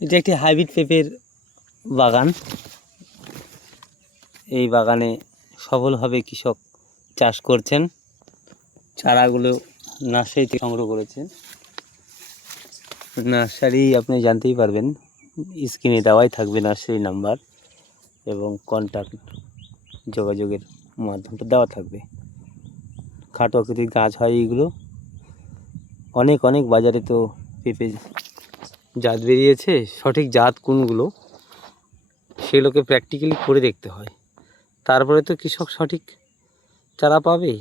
এটা একটি হাইব্রিড পেঁপের বাগান। এই বাগানে সফলভাবে কৃষক চাষ করছেন। চারাগুলো নার্সারি থেকে সংগ্রহ করেছেন। নার্সারি আপনি জানতেই পারবেন, স্ক্রিনে দেওয়াই থাকবে নার্সারি নাম্বার এবং কন্ট্যাক্ট যোগাযোগের মাধ্যমটা দেওয়া থাকবে। খাটো আকৃতির গাছ হয় এইগুলো। অনেক অনেক বাজারে তো পেঁপে জাত বেরিয়েছে, সঠিক জাত কোনগুলো সেগুলোকে প্র্যাকটিক্যালি করে দেখতে হয়, তারপরে তো কৃষক সঠিক চারা পাবে।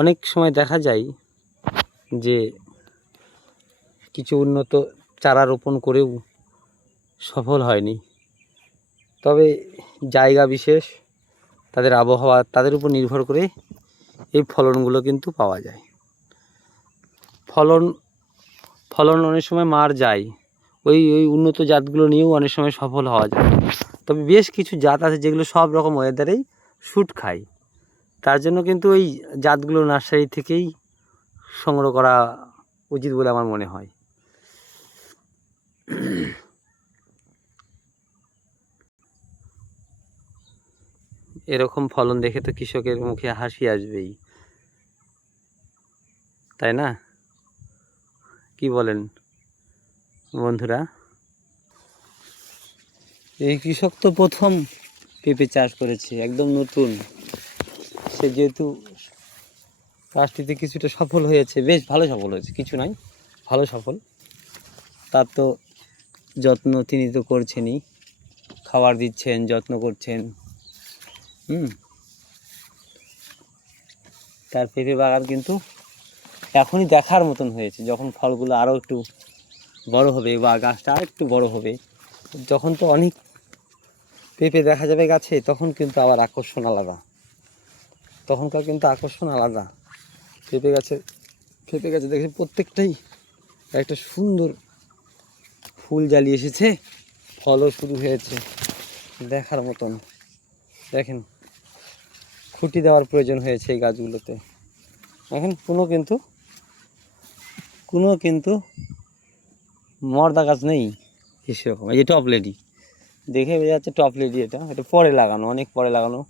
অনেক সময় দেখা যায় যে কিছু উন্নত চারা রোপণ করেও সফল হয়নি, তবে জায়গা বিশেষ, তাদের আবহাওয়া, তাদের উপর নির্ভর করে এই ফলনগুলো কিন্তু পাওয়া যায়। ফলন অনেক সময় মার যায়, ওই উন্নত জাতগুলো নিয়েও অনেক সময় সফল হওয়া যায়। তবে বেশ কিছু জাত আছে যেগুলো সব রকম ওয়েদারেই শ্যুট খায়, তার জন্য কিন্তু ওই জাতগুলো নার্সারি থেকেই সংগ্রহ করা উচিত বলে আমার মনে হয়। এরকম ফলন দেখে তো কৃষকের মুখে হাসি আসবেই, তাই না? কি বলেন বন্ধুরা? এই কৃষক তো প্রথম পেঁপে চাষ করেছে, একদম নতুন। সে যেহেতু কাজটিতে কিছুটা সফল হয়েছে, বেশ ভালো সফল হয়েছে, কিছু নয়, ভালো সফল। তার তো যত্ন তিনি তো করছেনই, খাবার দিচ্ছেন, যত্ন করছেন। তার পেঁপে বাগান কিন্তু এখনই দেখার মতন হয়েছে। যখন ফলগুলো আরও একটু বড় হবে বা গাছটা আর একটু বড় হবে, যখন তো অনেক পেঁপে দেখা যাবে গাছে, তখন কিন্তু আবার আকর্ষণ আলাদা, তখনকার কিন্তু আকর্ষণ আলাদা। পেঁপে গাছে দেখে প্রত্যেকটাই একটা সুন্দর ফুল জ্বালিয়ে এসেছে, ফলও শুরু হয়েছে, দেখার মতন। দেখেন, খুঁটি দেওয়ার প্রয়োজন হয়েছে এই গাছগুলোতে। এখন কোনো কিন্তু মর্দা গাছ নেই সেরকম। এই যে টপ লেডি, দেখে বোঝা যাচ্ছে টপ লেডি। এটা পরে লাগানো, অনেক পরে লাগানো।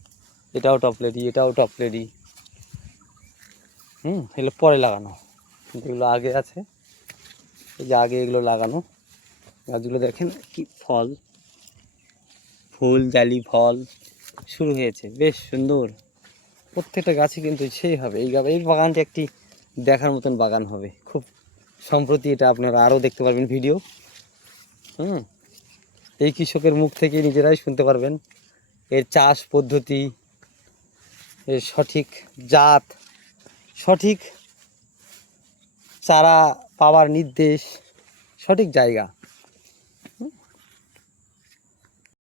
এটাও টপ লেডি, এটাও টপ লেডি। এগুলো পরে লাগানো, যেগুলো আগে আছে, এই যে আগে এগুলো লাগানো গাছগুলো। দেখেন কি ফুল জালি ফল শুরু হয়েছে, বেশ সুন্দর। প্রত্যেকটা গাছে কিন্তু সেই হবে। এই বাগানটি একটি দেখার মতন বাগান হবে খুব সম্প্রতি। এটা আপনারা আরও দেখতে পারবেন ভিডিও। এই কৃষকের মুখ থেকে নিজেরাই শুনতে পারবেন এর চাষ পদ্ধতি, এর সঠিক জাত, সঠিক চারা পাওয়ার নির্দেশ, সঠিক জায়গা।